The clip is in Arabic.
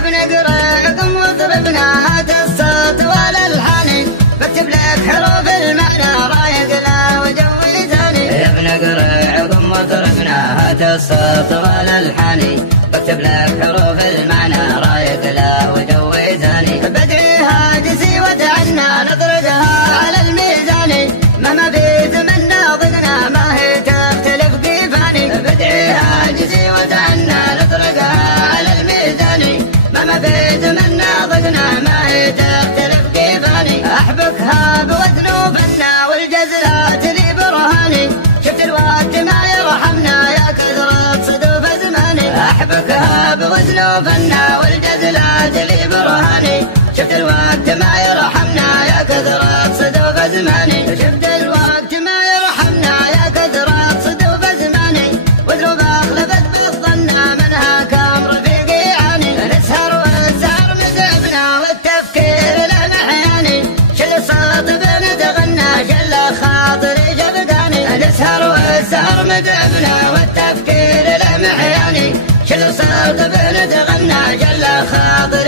ابن قريق مطربنا هات الصوت والالحان بكتب لك حروف المعنى رايق لا وجوي ثاني. يا ابن قريق مطربنا هات الصوت والالحان بكتب لك حروف المعنى رايق لا وجوي ثاني. بدعيها جسي وتعنى نطرقها على الميزان مهما في زمنا ضقنا ما هي تختلف كيفاني. بدعيها جسي وتعنى نطرقها على الميزان مهما في زمنا ضقنا ما هي تختلف كيفاني. احبكها بوزن وفنا والجزلات لي برهاني شفت الوقت ما يرحمنا يا كثرة صدوف زماني. احبكها بوزن وفنا والجزلات لي برهاني شفت الوقت ما يرحمنا يا كثرة صدوف زماني. شفت الوقت ما يرحمنا يا كثرة صدوف زماني وذنوب اغلبت بالظن منها كم رفيقي عاني. نسهر والسهر متعبنا والتفكير له محياني شل الصوت بنتغنى شل خاطري جبداني. نسهر والسهر متعبنا والتفكير له محياني شل الصوت بنتغنى شل خاطري